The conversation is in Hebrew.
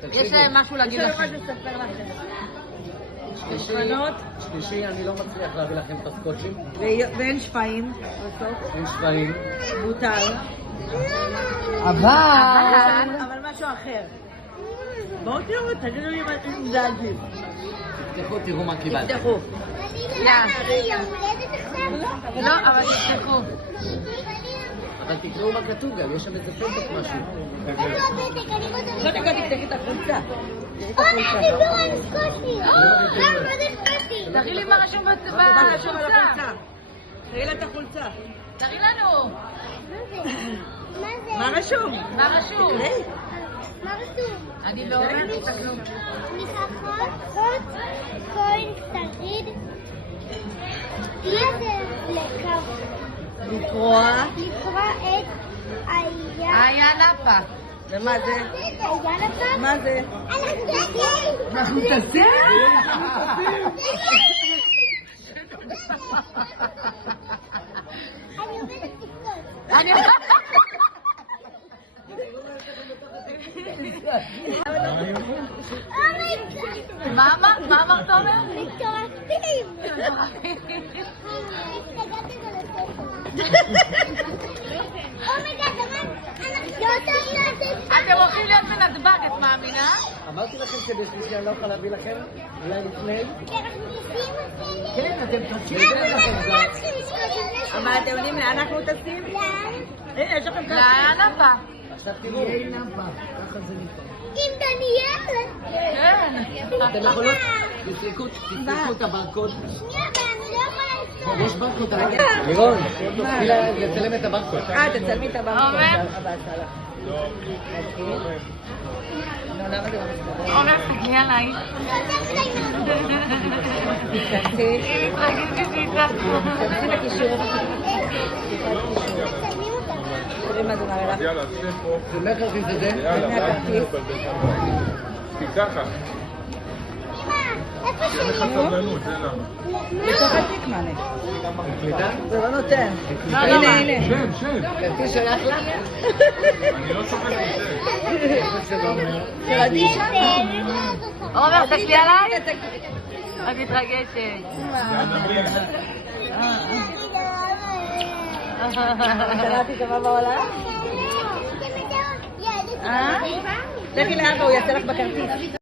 תראו. יש להם משהו להגיד לכם. שלישי, אני לא מצליח להביא לכם את הסקוטשים. ואין שפעים. אין שפעים. בוטל. אבל משהו אחר. בואו תראו, תגידו לי אם זה עדיף. תפתחו, תראו מה קיבלתם. תפתחו. לא, אבל תפתחו. אבל תקראו מה כתוב גם, יש שם איזה פתק משהו. קודם כל תפתחי את החולצה. תראי לי מה רשום בחולצה. תראי לה את החולצה. תראי לנו. מה רשום? מה רשום? מה רשום? אני לא אומרת את כלום. משחקות כהן תגיד מה זה לקרוא את היה נפה. ומה זה? היאללה מה זה? אנחנו תעשי? אני עובדת תקפות. אני מה אמרת אומר? מטורפים! אתם הולכים להיות בנתב"ג, את מאמינה? אמרתי לכם שבשלישי אני לא יכול להביא לכם? אולי לפני? כן, אתם תוציאו את זה. אבל אתם יודעים לאן אנחנו טסים? הנה, יש לכם זה היה נפה. עכשיו תראו. ככה זה נקרא. עם דניאל! כן. אתם יכולות? תפתחו את הברקוד. שנייה, אבל אני לא יכולה לצלוח. יש ברקוד. לירון, תצלם את הברקוד. תצלמי את הבא. עומר, תסתכלי עליי. היא מתרגשת שהצלחנו. מצלמים אותה. תראי מה זה מראה לך. יאללה, שני פה. זה מכר כזה. יאללה, כי ככה. אמא, איפה אין לך שלי? סבלנות, זה למה. בתוך התיק מענה. מקליטה? זה לא נותן. לא, הנה. שם. כרטיס שייך לך? אני לא צוחק מזה. של עדי. עומר, תסתכלי עליי. את מתרגשת. קראתי טובה בעולם? לכי לאבא, הוא יעשה לך בכרטיס.